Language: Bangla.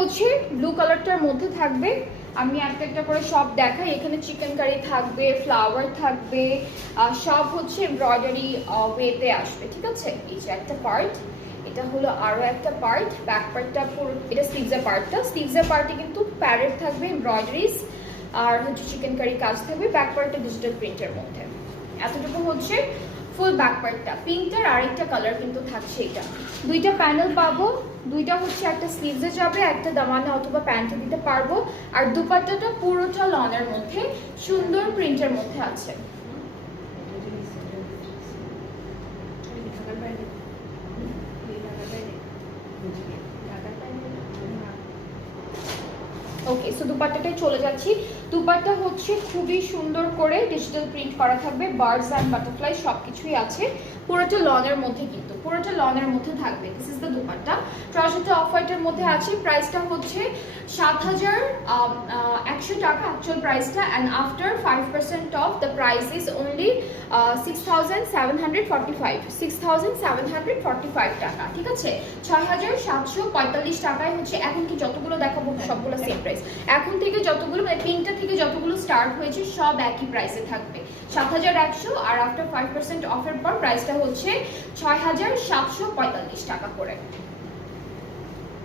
হচ্ছে ব্লু কালারটার মধ্যে থাকবে। আমি একটা একটা করে সব দেখাই। এখানে চিকেন কারি থাকবে, ফ্লাওয়ার থাকবে, সব হচ্ছে এমব্রয়ডারি ওয়েতে আসবে, ঠিক আছে। এই যে একটা পার্ট, এটা হলো আরো একটা পার্ট, ব্যাক পার্টটা পুরো, এটা স্লিভসের পার্টটা, স্লিভসের পার্টে কিন্তু প্যারেট থাকবে, এমব্রয়ডারিজ আর হচ্ছে চিকেন কারি কাজ থাকবে, ব্যাক পার্টটা ডিজিটাল প্রিন্টের মধ্যে। এতটুকু হচ্ছে ফুল ব্যাক পার্টটা। পিঙ্কটার আরেকটা কালার কিন্তু থাকছে, এটা দুইটা প্যানেল পাবো, দুইটা হচ্ছে একটা স্লিভসে যাবে, একটা দামানে অথবা প্যান্টে দিতে পারবো। আর দুপাট্টাটা পুরোটা লনের মধ্যে সুন্দর প্রিন্টের মধ্যে আছে। ওকে, সো দুপাট্টাটাই চলে যাচ্ছি। দুপাট্টা হচ্ছে খুবই সুন্দর করে ডিজিটাল প্রিন্ট করা থাকবে, বার্ডস অ্যান্ড বাটারফ্লাই সব কিছুই আছে, পুরোটা লনের মধ্যে, কিন্তু পুরোটা লনের মধ্যে থাকবে। This is the dupatta. ট্রাউজারটা অফ হোয়াইটের মধ্যে আছে, প্রাইসটা হচ্ছে ৭,১০০ টাকা অ্যাকচুয়াল প্রাইসটা, and after 5% off the price is only 6,745 টাকা, ঠিক আছে। ৬,৭৪৫ টাকায় হচ্ছে এখন কি যতগুলো দেখাবো সবগুলো সেম প্রাইস। এখন থেকে যতগুলো মানে পিঙ্কটা থেকে যতগুলো স্টার্ট হয়েছে সব একই প্রাইসে থাকবে, ৭,১০০, আর আফটার 5% অফের পর প্রাইসটা হচ্ছে ৬,৭৪৫ টাকা করে।